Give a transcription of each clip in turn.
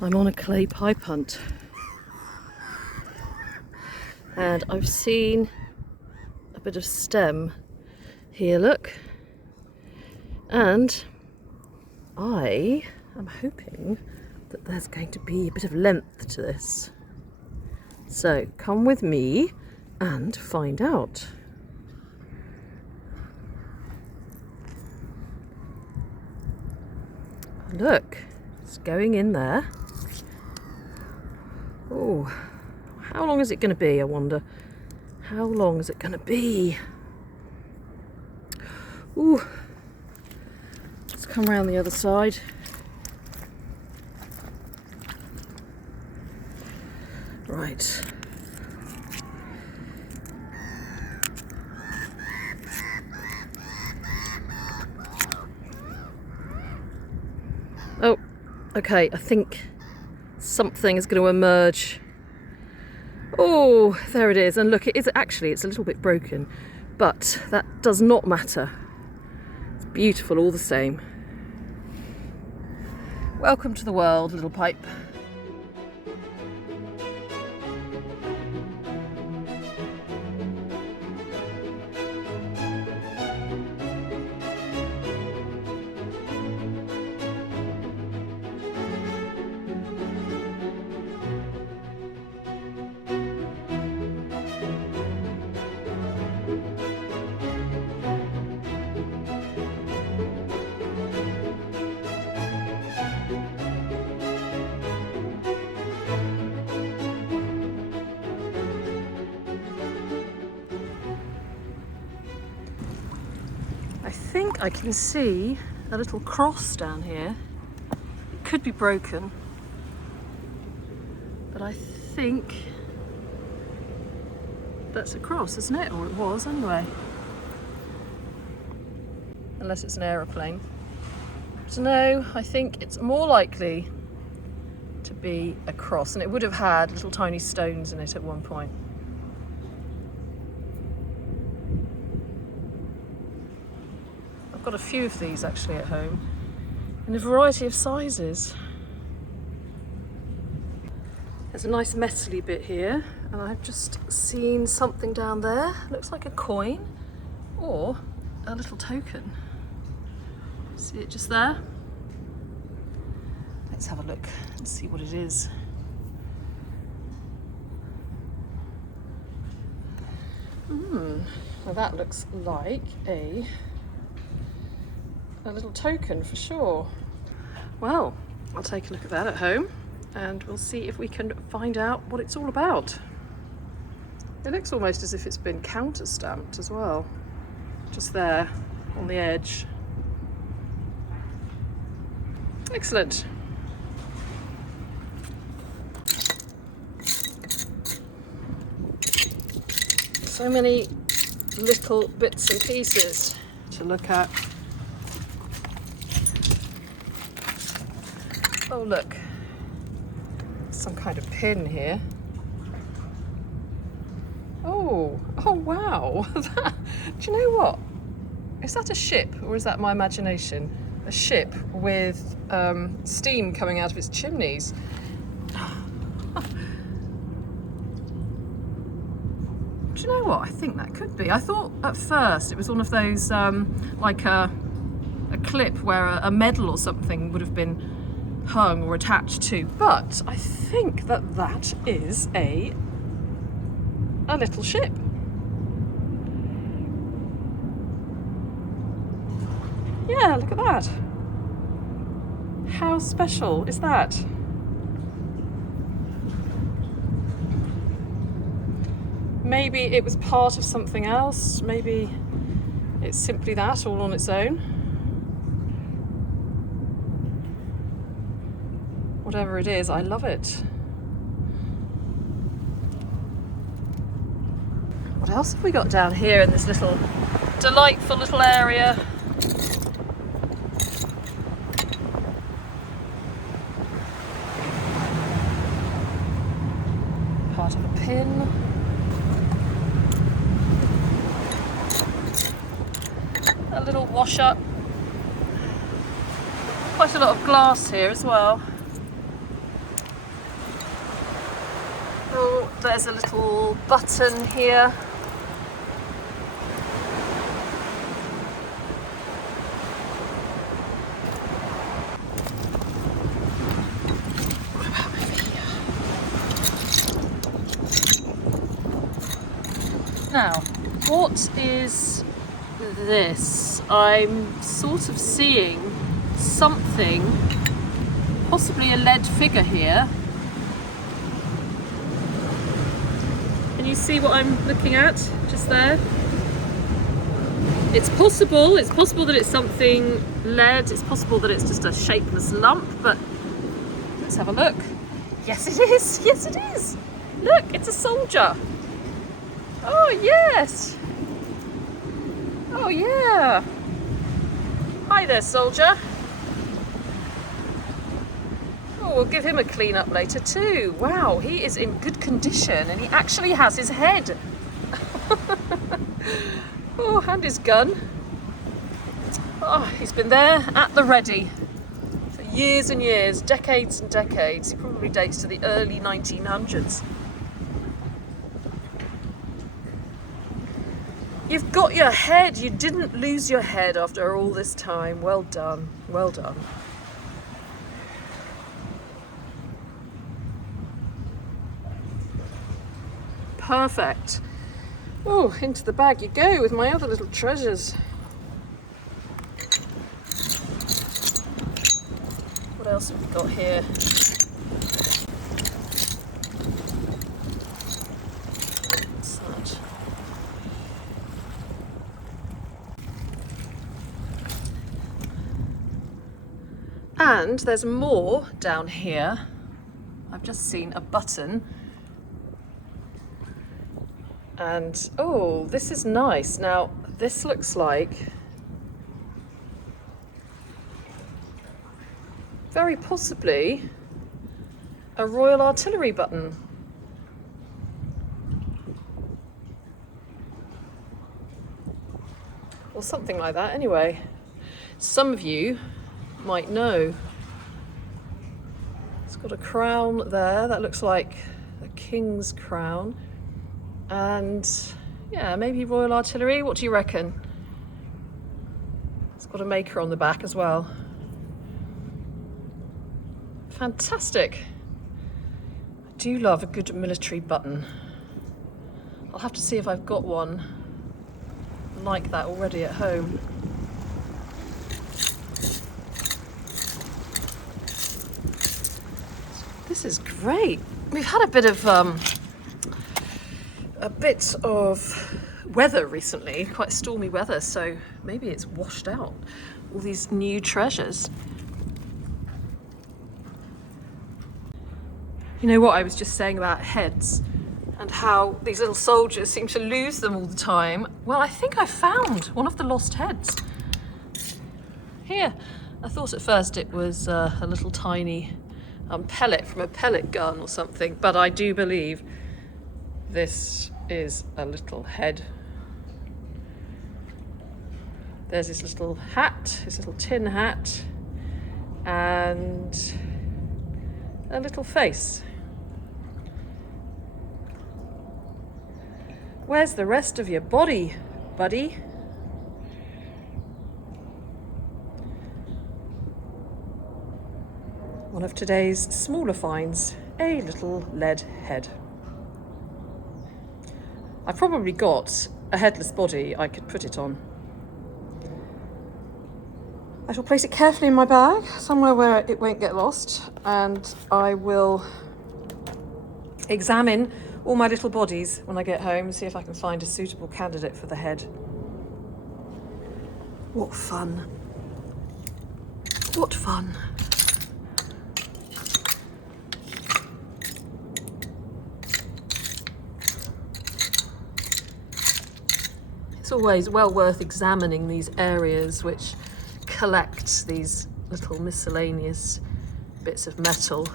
I'm on a clay pipe hunt, and I've seen a bit of stem here, look, and I am hoping that there's going to be a bit of length to this. So come with me and find out. Look, it's going in there. Oh, how long is it going to be, I wonder? How long is it going to be? Ooh, let's come around the other side. Right. Oh, okay, I think something is going to emerge. Oh, there it is. And look, it's a little bit broken, but that does not matter. It's beautiful all the same. Welcome to the world, little pipe. I think I can see a little cross down here. It could be broken, but I think that's a cross, isn't it? Or it was anyway. Unless it's an aeroplane. So no, I think it's more likely to be a cross, and it would have had little tiny stones in it at one point. I've got a few of these actually at home in a variety of sizes. There's a nice metally bit here, and I've just seen something down there. Looks like a coin or a little token. See it just there? Let's have a look and see what it is. Well, that looks like a little token for sure. Well, I'll take a look at that at home and we'll see if we can find out what it's all about. It looks almost as if it's been counter stamped as well, just there on the edge. Excellent. So many little bits and pieces to look at. Oh look, some kind of pin here. Oh wow. Do you know what? Is that a ship or is that my imagination? A ship with steam coming out of its chimneys. Do you know what? I think that could be. I thought at first it was one of those like a clip where a medal or something would have been hung or attached to, but I think that is a little ship. Yeah, look at that. How special is that? Maybe it was part of something else. Maybe it's simply that all on its own. Whatever it is, I love it. What else have we got down here in this little delightful little area? Part of a pin. A little wash up. Quite a lot of glass here as well. there's a little button here. What about over here? Now, what is this? I'm sort of seeing something, possibly a lead figure here. Can you see what I'm looking at just there? It's possible that it's something lead, it's possible that it's just a shapeless lump, but let's have a look. Yes it is, yes it is. Look, it's a soldier. Oh yes. Oh yeah. Hi there, soldier. Oh, we'll give him a clean up later too. Wow, he is in good condition and he actually has his head. Oh, and his gun. Oh, he's been there at the ready for years and years, decades and decades. He probably dates to the early 1900s. You've got your head. You didn't lose your head after all this time. Well done. Well done. Perfect. Oh, into the bag you go with my other little treasures. What else have we got here? What's that? And there's more down here. I've just seen a button. And oh, this is nice. Now, this looks like very possibly a Royal Artillery button. Or something like that, anyway. Some of you might know. It's got a crown there that looks like a king's crown. And yeah, maybe Royal Artillery. What do you reckon? It's got a maker on the back as well. Fantastic. I do love a good military button. I'll have to see if I've got one like that already at home. This is great. We've had a bit of weather recently, quite stormy weather, so maybe it's washed out all these new treasures. You know what I was just saying about heads and how these little soldiers seem to lose them all the time? Well, I think I found one of the lost heads. Here. I thought at first it was a little tiny pellet from a pellet gun or something, but I do believe this is a little head. There's his little hat, his little tin hat, and a little face. Where's the rest of your body, buddy? One of today's smaller finds, a little lead head. I've probably got a headless body I could put it on. I shall place it carefully in my bag, somewhere where it won't get lost, and I will examine all my little bodies when I get home and see if I can find a suitable candidate for the head. What fun. What fun. It's always well worth examining these areas which collect these little miscellaneous bits of metal.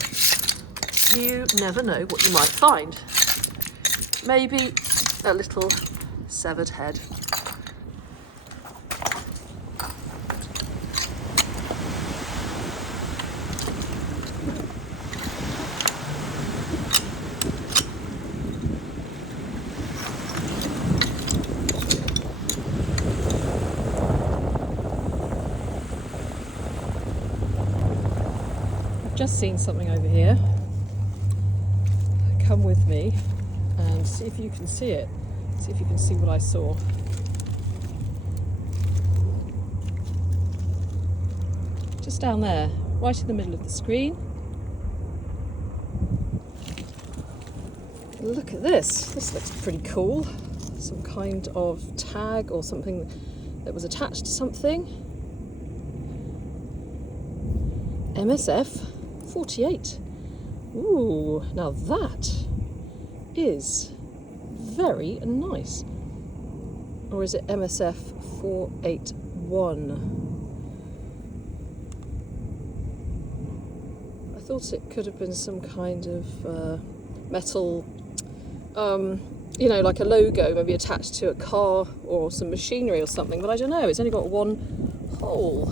You never know what you might find. Maybe a little severed head. just seen something over here. Come with me and see if you can see it. See if you can see what I saw. Just down there, right in the middle of the screen. Look at this. This looks pretty cool. Some kind of tag or something that was attached to something. MSF 48. Ooh, now that is very nice. Or is it MSF 481? I thought it could have been some kind of metal, you know, like a logo maybe attached to a car or some machinery or something, but I don't know. It's only got one hole.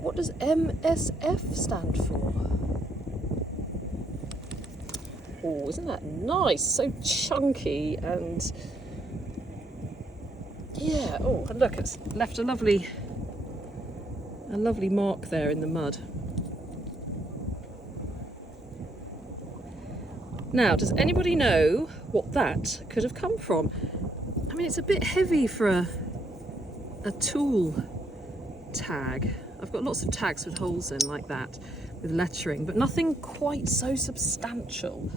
What does MSF stand for? Oh, isn't that nice? So chunky and yeah. Oh, and look, it's left a lovely mark there in the mud. Now, does anybody know what that could have come from? I mean, it's a bit heavy for a tool tag. I've got lots of tags with holes in like that, with lettering, but nothing quite so substantial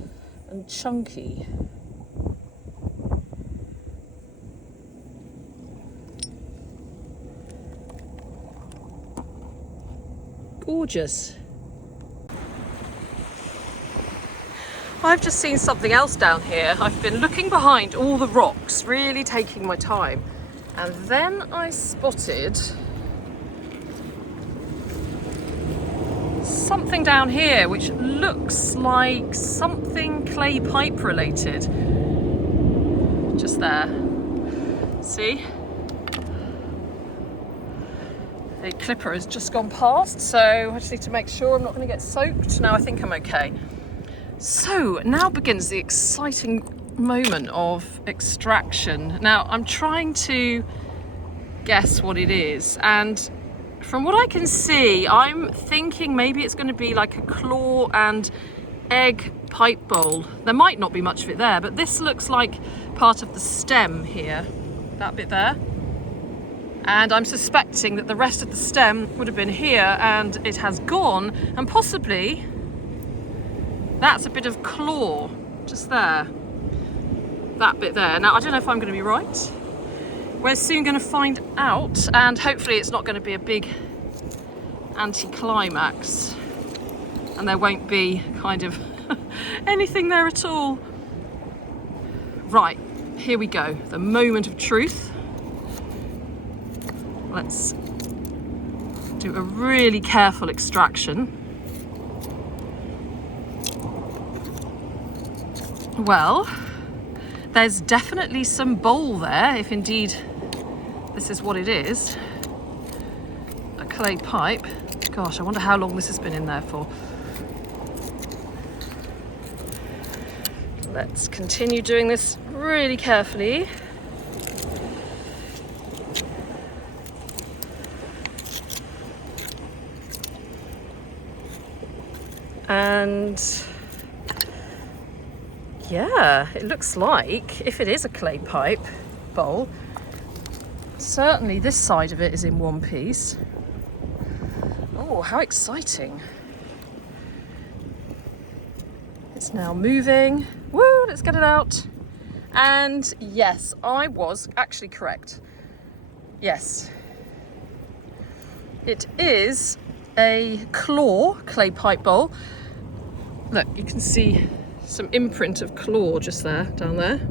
and chunky. Gorgeous. I've just seen something else down here. I've been looking behind all the rocks, really taking my time, and then I spotted something down here which looks like something clay pipe related. Just there. See? The clipper has just gone past, so I just need to make sure I'm not going to get soaked. Now I think I'm okay. So now begins the exciting moment of extraction. Now I'm trying to guess what it is, and from what I can see, I'm thinking maybe it's going to be like a claw and egg pipe bowl. There might not be much of it there, but this looks like part of the stem here, that bit there. And I'm suspecting that the rest of the stem would have been here and it has gone, and possibly that's a bit of claw just there, that bit there. Now I don't know if I'm going to be right. We're soon going to find out, and hopefully it's not going to be a big anticlimax and there won't be kind of anything there at all. Right, here we go, the moment of truth. Let's do a really careful extraction. Well, there's definitely some bowl there, if indeed this is what it is. A clay pipe. Gosh, I wonder how long this has been in there for. Let's continue doing this really carefully. And yeah, it looks like, if it is a clay pipe bowl, certainly this side of it is in one piece. Oh, how exciting. It's now moving. Woo, let's get it out. And yes, I was actually correct. Yes. It is a claw clay pipe bowl. Look, you can see some imprint of claw just there, down there.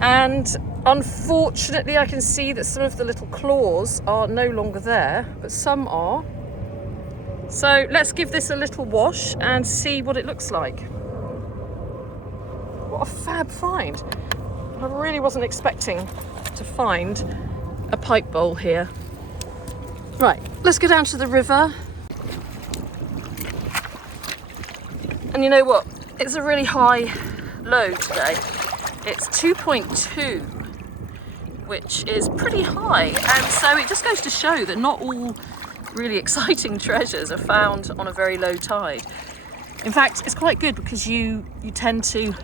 And unfortunately, I can see that some of the little claws are no longer there, but some are. So let's give this a little wash and see what it looks like. What a fab find. I really wasn't expecting to find a pipe bowl here. Right, let's go down to the river. And you know what? It's a really high low today. It's 2.2, which is pretty high. And so it just goes to show that not all really exciting treasures are found on a very low tide. In fact, it's quite good because you tend to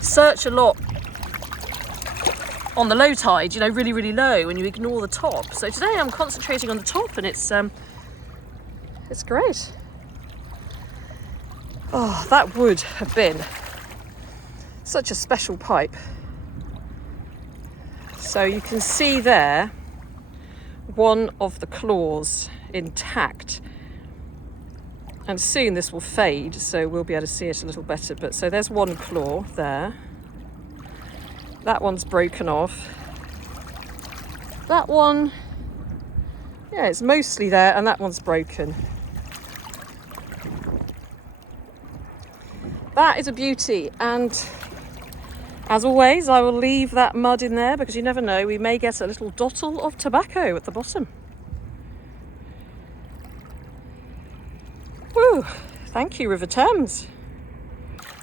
search a lot on the low tide, you know, really, really low, and you ignore the top. So today I'm concentrating on the top, and it's great. Oh, that would have been such a special pipe. So you can see there one of the claws intact, and soon this will fade, so we'll be able to see it a little better. But so there's one claw there. That one's broken off. That one, yeah, it's mostly there, and that one's broken. That is a beauty, and as always, I will leave that mud in there because you never know, we may get a little dottle of tobacco at the bottom. Woo! Thank you, River Thames.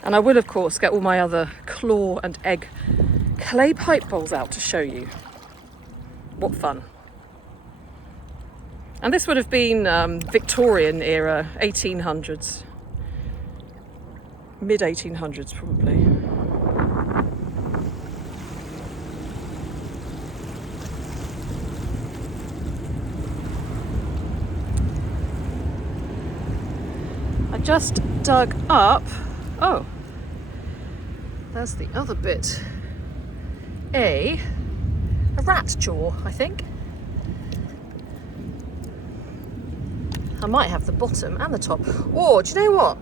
And I will, of course, get all my other claw and egg clay pipe bowls out to show you. What fun. And this would have been Victorian era, 1800s. Mid-1800s probably. I just dug up, oh, there's the other bit. A rat jaw, I think. I might have the bottom and the top. Oh, do you know what?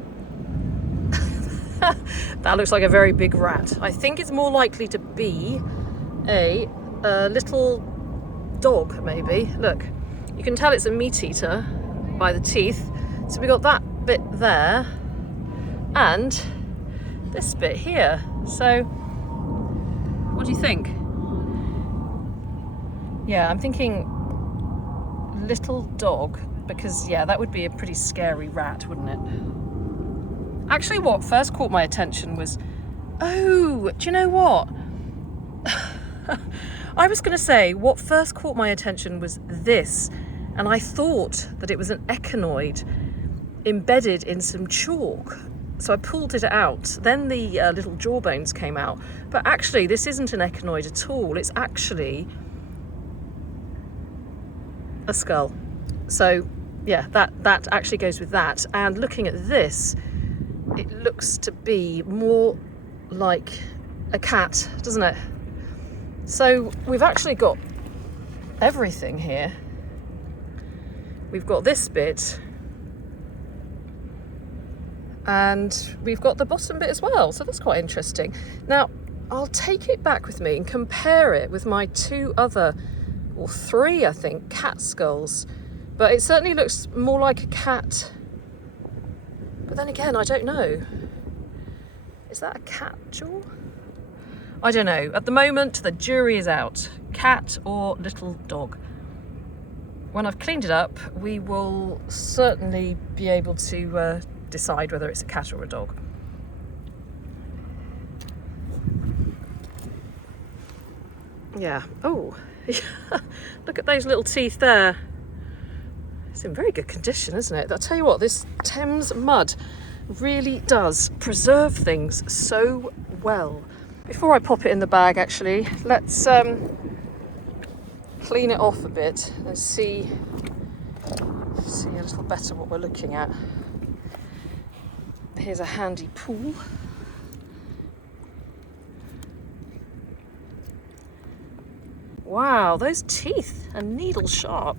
That looks like a very big rat. I think it's more likely to be a little dog, maybe. Look, you can tell it's a meat eater by the teeth. So we got that bit there and this bit here. So what do you think? Yeah, I'm thinking little dog, because yeah, that would be a pretty scary rat, wouldn't it? Actually, what first caught my attention was, oh, do you know what? I was going to say what first caught my attention was this, and I thought that it was an echinoid embedded in some chalk. So I pulled it out. Then the little jawbones came out. But actually, this isn't an echinoid at all. It's actually a skull. So yeah, that actually goes with that. And looking at this, it looks to be more like a cat, doesn't it? So we've actually got everything here. We've got this bit, and we've got the bottom bit as well, so that's quite interesting. Now, I'll take it back with me and compare it with my two other, or three, I think, cat skulls. But it certainly looks more like a cat. But then again, I don't know. Is that a cat jaw? I don't know. At the moment, the jury is out. Cat or little dog. When I've cleaned it up, we will certainly be able to decide whether it's a cat or a dog. Yeah. Oh, look at those little teeth there. It's in very good condition, isn't it? I'll tell you what, this Thames mud really does preserve things so well. Before I pop it in the bag, actually, let's clean it off a bit and see a little better what we're looking at. Here's a handy pool. Wow, those teeth are needle sharp.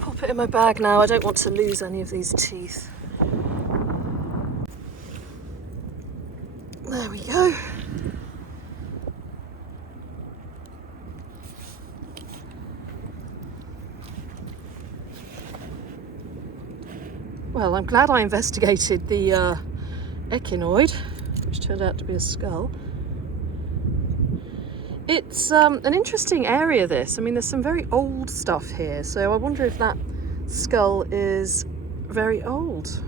Pop it in my bag now. I don't want to lose any of these teeth. There we go. Well, I'm glad I investigated the echinoid, which turned out to be a skull. It's an interesting area, this. I mean, there's some very old stuff here, so I wonder if that skull is very old.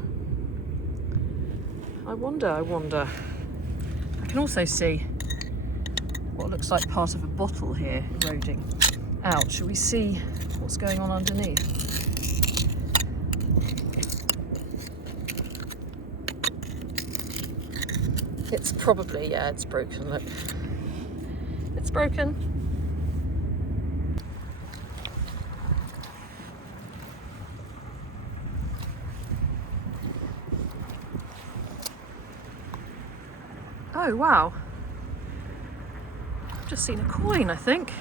I wonder. I can also see what looks like part of a bottle here eroding out. Shall we see what's going on underneath? It's probably, yeah, it's broken, look. It's broken. Oh, wow. I've just seen a coin, I think.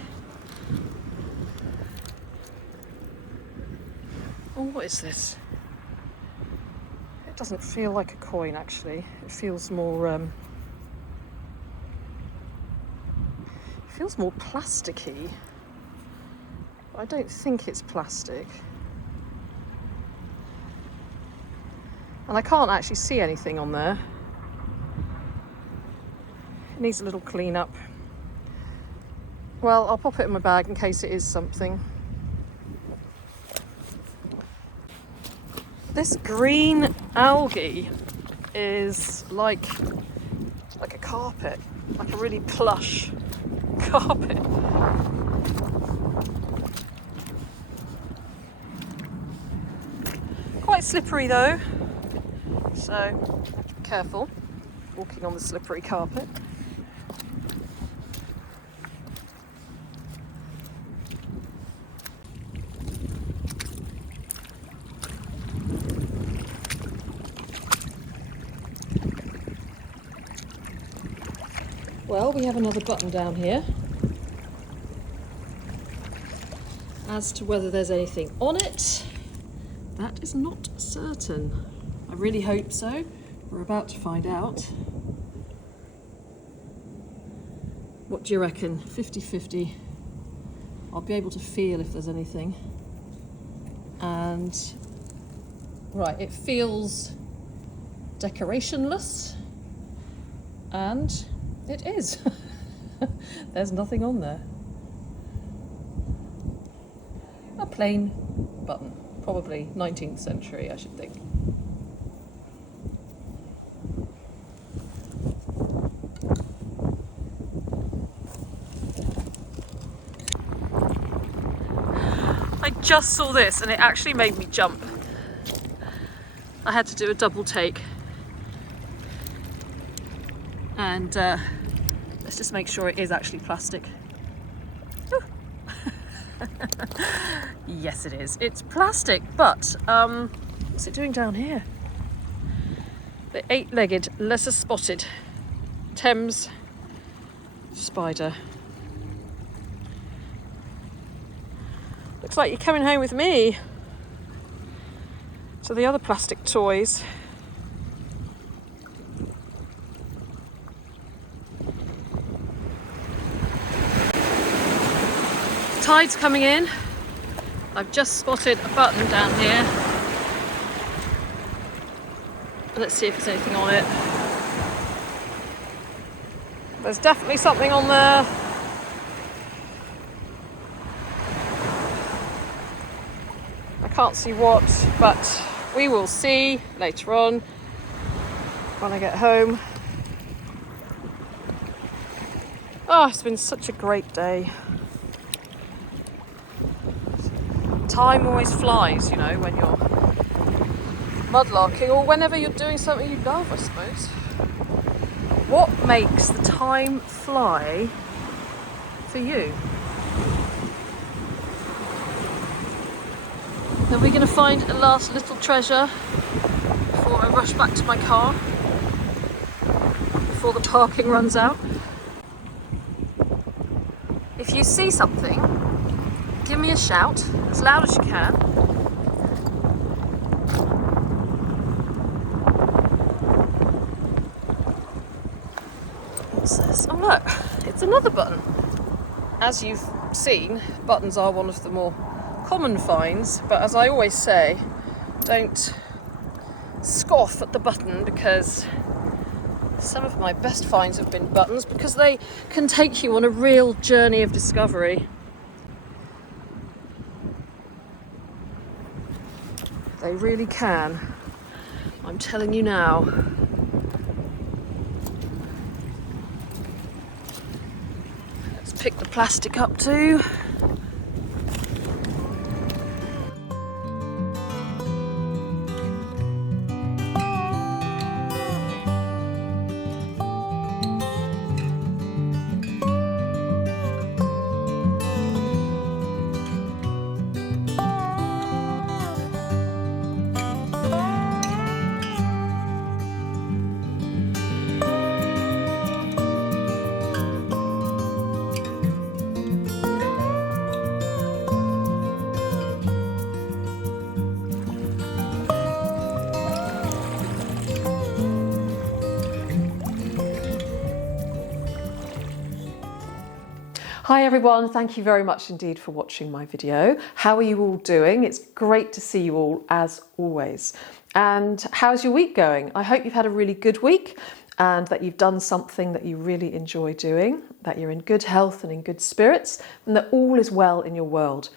Oh, what is this? It doesn't feel like a coin, actually. It feels more, plasticky. I don't think it's plastic. And I can't actually see anything on there. It needs a little clean up. Well, I'll pop it in my bag in case it is something. This green algae is like a carpet, like a really plush carpet. Quite slippery though, so careful walking on the slippery carpet. Well, we have another button down here. As to whether there's anything on it, that is not certain. I really hope so. We're about to find out. What do you reckon? 50-50. I'll be able to feel if there's anything. And right, it feels decorationless, and it is. There's nothing on there. A plain button, probably 19th century, I should think. I just saw this and it actually made me jump. I had to do a double take. And let's just make sure it is actually plastic. Yes, it is. It's plastic, but what's it doing down here? The eight-legged, lesser spotted Thames spider. Looks like you're coming home with me to the other plastic toys. Tide's coming in. I've just spotted a button down here. Let's see if there's anything on it. There's definitely something on there. I can't see what, but we will see later on when I get home. Oh, it's been such a great day. Time always flies, you know, when you're mudlarking or whenever you're doing something you love, I suppose. What makes the time fly for you? Are we going to find a last little treasure before I rush back to my car? Before the parking runs out? If you see something, give me a shout as loud as you can. What's this? Oh look, it's another button. As you've seen, buttons are one of the more common finds, but as I always say, don't scoff at the button because some of my best finds have been buttons, because they can take you on a real journey of discovery. They really can. I'm telling you now. Let's pick the plastic up too. Hi everyone, thank you very much indeed for watching my video. How are you all doing? It's great to see you all as always. And how's your week going? I hope you've had a really good week and that you've done something that you really enjoy doing, that you're in good health and in good spirits, and that all is well in your world.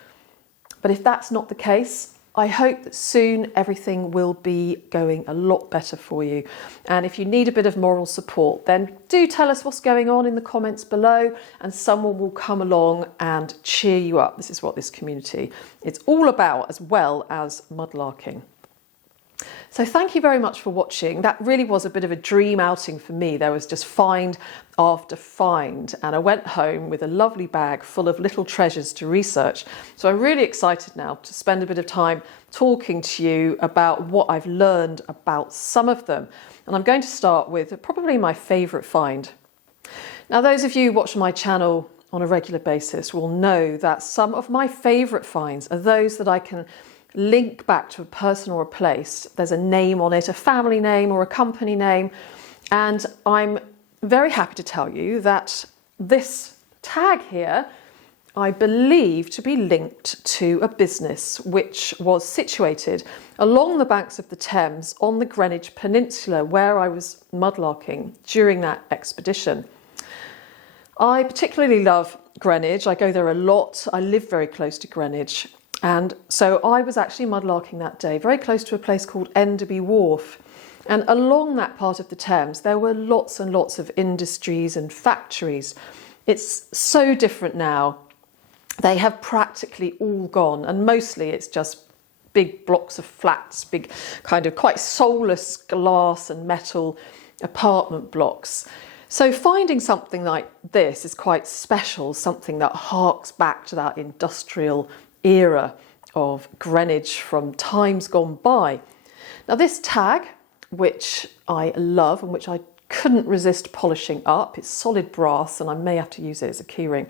But if that's not the case, I hope that soon everything will be going a lot better for you. And if you need a bit of moral support, then do tell us what's going on in the comments below and someone will come along and cheer you up. This is what this community is all about, as well as mudlarking. So thank you very much for watching. That really was a bit of a dream outing for me. There was just find after find, and I went home with a lovely bag full of little treasures to research. So I'm really excited now to spend a bit of time talking to you about what I've learned about some of them. And I'm going to start with probably my favourite find. Now, those of you who watch my channel on a regular basis will know that some of my favourite finds are those that I can link back to a person or a place. There's a name on it, a family name or a company name, and I'm very happy to tell you that this tag here I believe to be linked to a business which was situated along the banks of the Thames on the Greenwich Peninsula, where I was mudlarking during that expedition. I particularly love Greenwich. I go there a lot. I live very close to Greenwich. And so I was actually mudlarking that day, very close to a place called Enderby Wharf. And along that part of the Thames, there were lots and lots of industries and factories. It's so different now. They have practically all gone, and mostly it's just big blocks of flats, big kind of quite soulless glass and metal apartment blocks. So finding something like this is quite special, something that harks back to that industrial era of Greenwich from times gone by. Now this tag, which I love and which I couldn't resist polishing up, it's solid brass and I may have to use it as a keyring.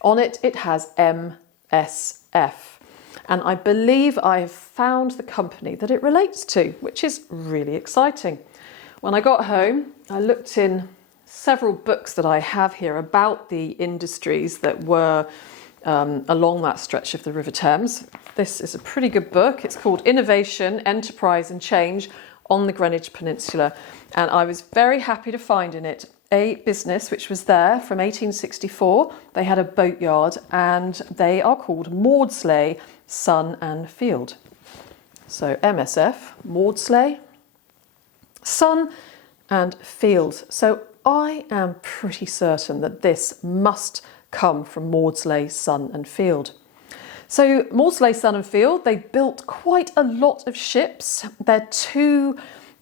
On it, it has MSF, and I believe I have found the company that it relates to, which is really exciting. When I got home, I looked in several books that I have here about the industries that were along that stretch of the River Thames. This is a pretty good book. It's called Innovation, Enterprise and Change on the Greenwich Peninsula. And I was very happy to find in it a business which was there from 1864. They had a boatyard and they are called Maudslay, Son and Field. So MSF, Maudslay, Son and Field. So I am pretty certain that this must come from Maudslay, Son and Field. So Maudslay, Son and Field, they built quite a lot of ships. Their two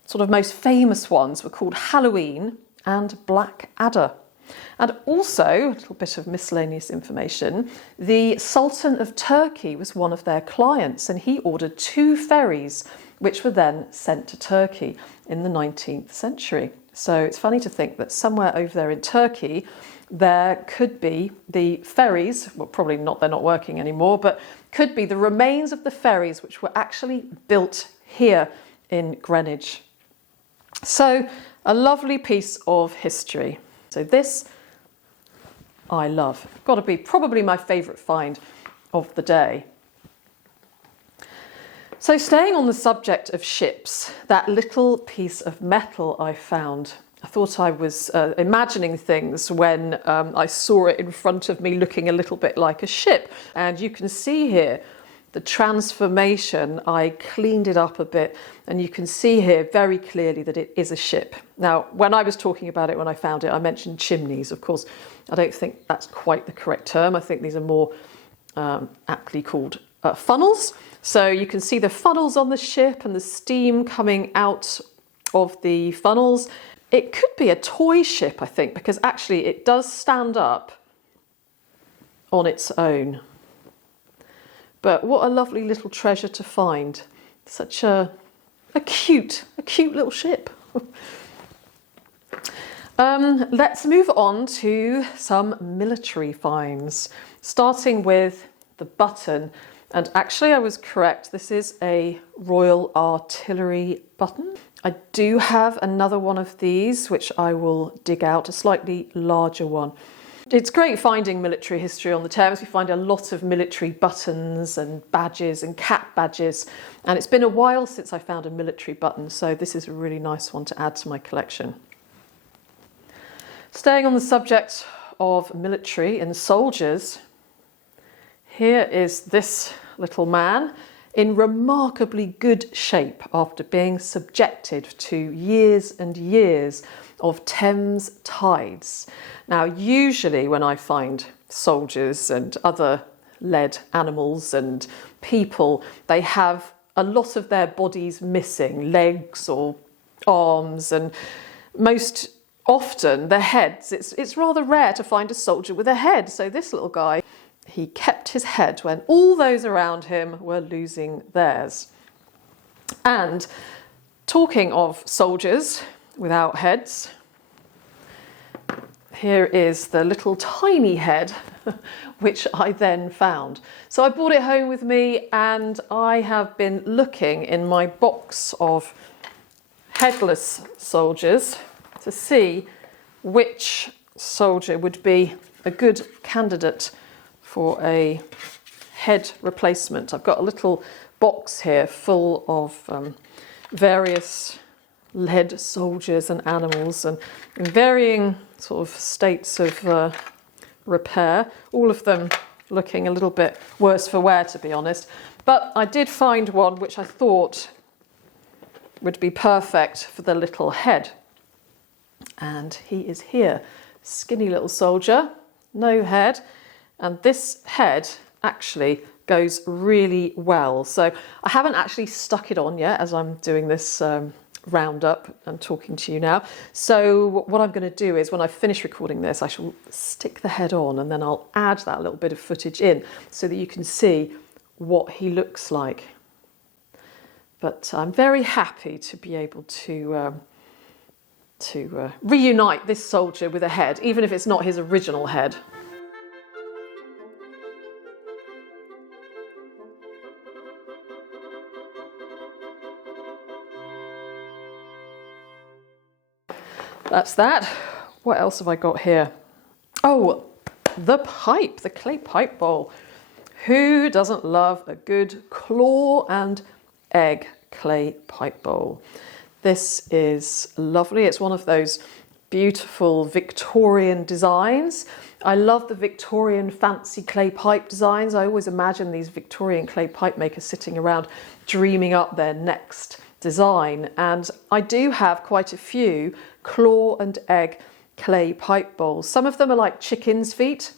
sort of most famous ones were called Halloween and Blackadder. And also, a little bit of miscellaneous information, the Sultan of Turkey was one of their clients and he ordered 2 ferries which were then sent to Turkey in the 19th century. So it's funny to think that somewhere over there in Turkey there could be the ferries, well probably not, they're not working anymore, but could be the remains of the ferries which were actually built here in Greenwich. So a lovely piece of history. So this I love. Got to be probably my favourite find of the day. So staying on the subject of ships, that little piece of metal I found, I thought I was imagining things when I saw it in front of me looking a little bit like a ship. And you can see here the transformation. I cleaned it up a bit, and you can see here very clearly that it is a ship. Now, when I was talking about it when I found it, I mentioned chimneys. Of course, I don't think that's quite the correct term. I think these are more aptly called funnels. So you can see the funnels on the ship and the steam coming out of the funnels. It could be a toy ship, I think, because actually it does stand up on its own. But what a lovely little treasure to find. Such a cute little ship. Let's move on to some military finds, starting with the button. And actually I was correct, this is a Royal Artillery button. I do have another one of these, which I will dig out, a slightly larger one. It's great finding military history on the Thames. We find a lot of military buttons and badges and cap badges, and it's been a while since I found a military button, so this is a really nice one to add to my collection. Staying on the subject of military and soldiers, here is this little man in remarkably good shape after being subjected to years and years of Thames tides. Now, usually when I find soldiers and other lead animals and people, they have a lot of their bodies missing, legs or arms, and most often their heads. It's rather rare to find a soldier with a head. So this little guy, he kept his head when all those around him were losing theirs. And talking of soldiers without heads, here is the little tiny head which I then found. So I brought it home with me, and I have been looking in my box of headless soldiers to see which soldier would be a good candidate for a head replacement. I've got a little box here full of various lead soldiers and animals, and in varying sort of states of repair, all of them looking a little bit worse for wear, to be honest. But I did find one which I thought would be perfect for the little head. And he is here, skinny little soldier, no head. And this head actually goes really well. So I haven't actually stuck it on yet as I'm doing this roundup and talking to you now. So what I'm going to do is when I finish recording this, I shall stick the head on, and then I'll add that little bit of footage in so that you can see what he looks like. But I'm very happy to be able to reunite this soldier with a head, even if it's not his original head. That's that. What else have I got here? Oh, the pipe, the clay pipe bowl. Who doesn't love a good claw and egg clay pipe bowl? This is lovely. It's one of those beautiful Victorian designs. I love the Victorian fancy clay pipe designs. I always imagine these Victorian clay pipe makers sitting around dreaming up their next design. And I do have quite a few claw and egg clay pipe bowls. Some of them are like chicken's feet.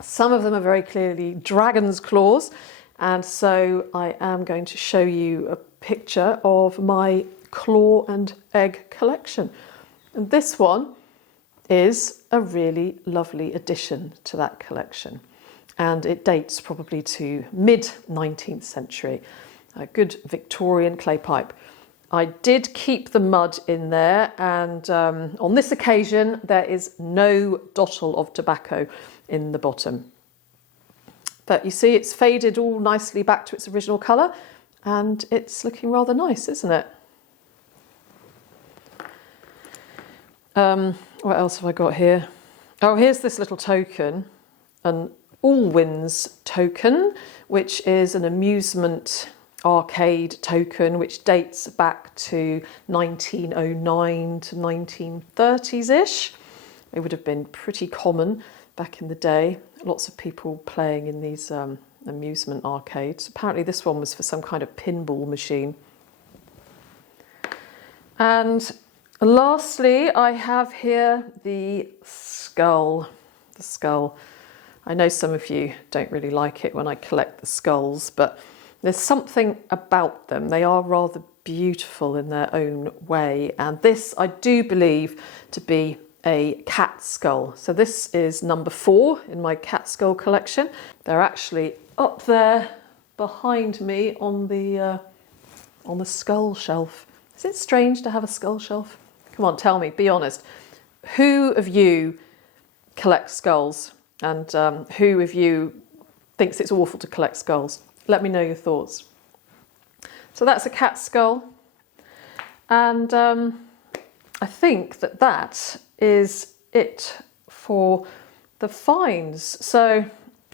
Some of them are very clearly dragon's claws. And so I am going to show you a picture of my claw and egg collection. And this one is a really lovely addition to that collection. And it dates probably to mid-19th century. A good Victorian clay pipe. I did keep the mud in there, and on this occasion there is no dottle of tobacco in the bottom. But you see it's faded all nicely back to its original colour, and it's looking rather nice, isn't it? What else have I got here? Oh, here's this little token, an All Winds token, which is an amusement arcade token, which dates back to 1909 to 1930s-ish. It would have been pretty common back in the day. Lots of people playing in these amusement arcades. Apparently this one was for some kind of pinball machine. And lastly, I have here the skull. The skull. I know some of you don't really like it when I collect the skulls, but there's something about them. They are rather beautiful in their own way. And this I do believe to be a cat skull. So this is number 4 in my cat skull collection. They're actually up there behind me on the skull shelf. Is it strange to have a skull shelf? Come on, tell me, be honest. Who of you collects skulls? And who of you thinks it's awful to collect skulls? Let me know your thoughts. So that's a cat skull. And I think that that is it for the finds. So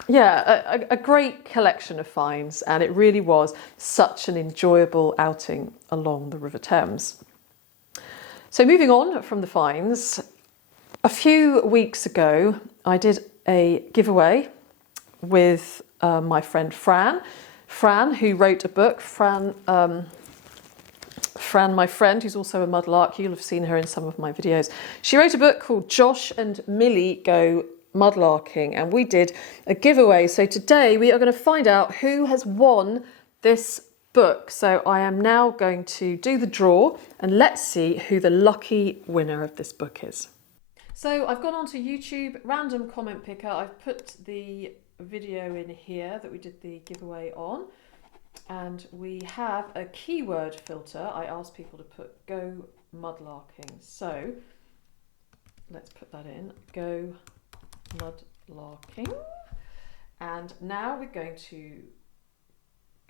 yeah, a great collection of finds, and it really was such an enjoyable outing along the River Thames. So moving on from the finds, a few weeks ago I did a giveaway with my friend Fran. Fran, who wrote a book. Fran, my friend, who's also a mudlark. You'll have seen her in some of my videos. She wrote a book called Josh and Millie Go Mudlarking, and we did a giveaway. So today we are going to find out who has won this book. So I am now going to do the draw, and let's see who the lucky winner of this book is. So I've gone onto YouTube, random comment picker. I've put the video in here that we did the giveaway on, and we have a keyword filter. I asked people to put go mudlarking. So let's put that in, go mudlarking. And now we're going to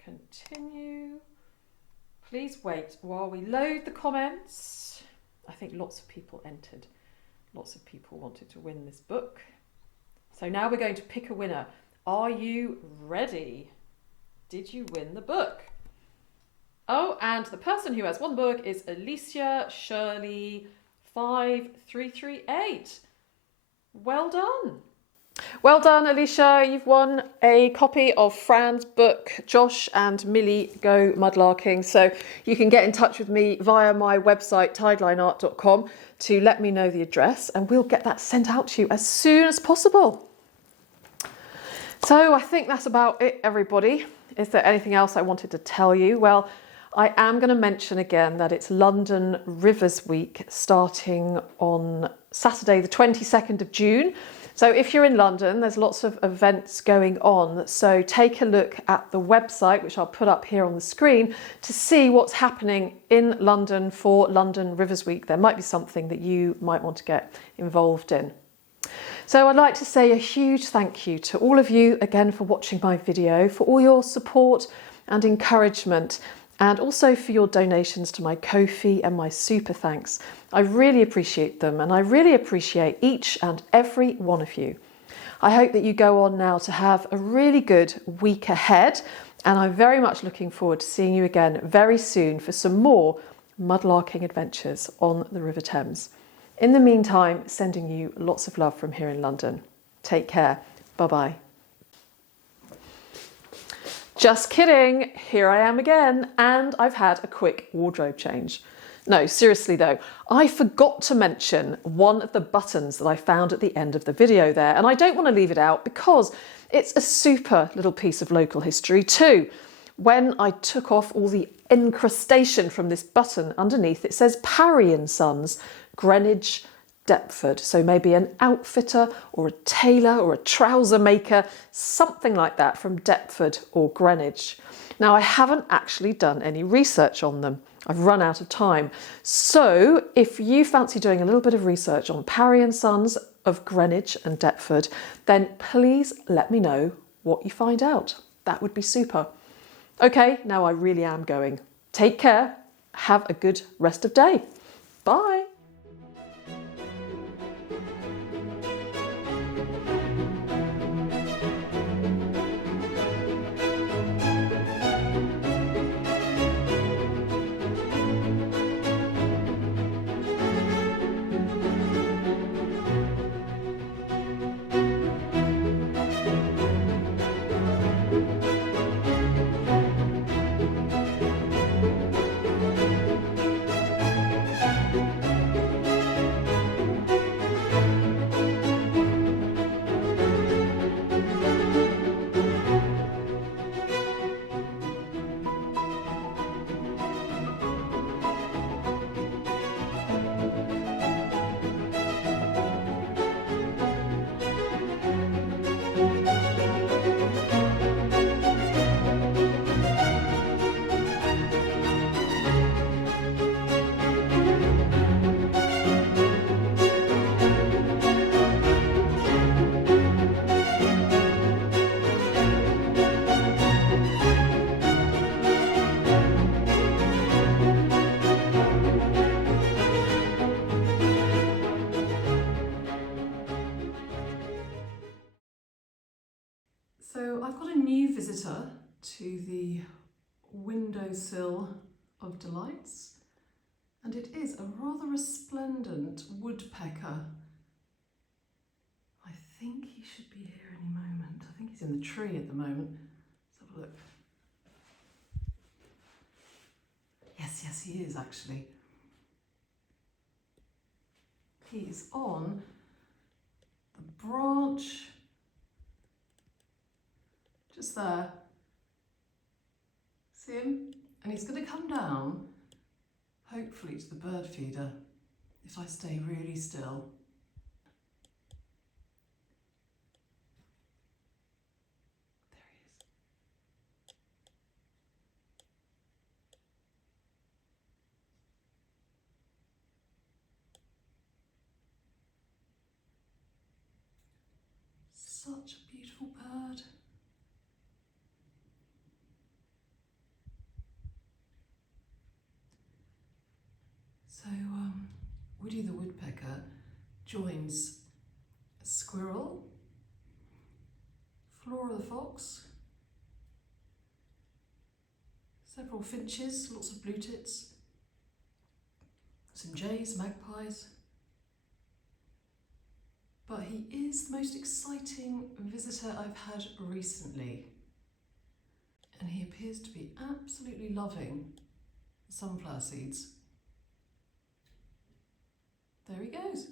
continue. Please wait while we load the comments. I think lots of people entered. Lots of people wanted to win this book. So now we're going to pick a winner. Are you ready? Did you win the book? Oh, and the person who has won the book is Alicia Shirley 5338. Well done. Well done, Alicia. You've won a copy of Fran's book, Josh and Millie Go Mudlarking. So you can get in touch with me via my website, tidelineart.com, to let me know the address, and we'll get that sent out to you as soon as possible. So I think that's about it, everybody. Is there anything else I wanted to tell you? Well, I am going to mention again that it's London Rivers Week starting on Saturday the 22nd of June. So if you're in London, there's lots of events going on. So take a look at the website, which I'll put up here on the screen, to see what's happening in London for London Rivers Week. There might be something that you might want to get involved in. So I'd like to say a huge thank you to all of you again for watching my video, for all your support and encouragement, and also for your donations to my Ko-fi and my Super Thanks. I really appreciate them, and I really appreciate each and every one of you. I hope that you go on now to have a really good week ahead, and I'm very much looking forward to seeing you again very soon for some more mudlarking adventures on the River Thames. In the meantime, sending you lots of love from here in London. Take care. Bye-bye. Just kidding, here I am again, and I've had a quick wardrobe change. No, seriously though, I forgot to mention one of the buttons that I found at the end of the video there, and I don't want to leave it out because it's a super little piece of local history too. When I took off all the encrustation from this button underneath, it says Parry & Sons, Greenwich, Deptford. So maybe an outfitter or a tailor or a trouser maker, something like that from Deptford or Greenwich. Now I haven't actually done any research on them. I've run out of time. So if you fancy doing a little bit of research on Parry & Sons of Greenwich and Deptford, then please let me know what you find out. That would be super. Okay, now I really am going. Take care. Have a good rest of day. Bye. new visitor to the windowsill of delights, and it is a rather resplendent woodpecker. I think he should be here any moment. I think he's in the tree at the moment. Let's have a look. Yes, he is actually. He is on the branch just there. See him? And he's going to come down, hopefully to the bird feeder, if I stay really still. There he is. Such a beautiful bird. So Woody the woodpecker joins a squirrel, Flora the fox, several finches, lots of blue tits, some jays, magpies. But he is the most exciting visitor I've had recently. And he appears to be absolutely loving the sunflower seeds. There he goes.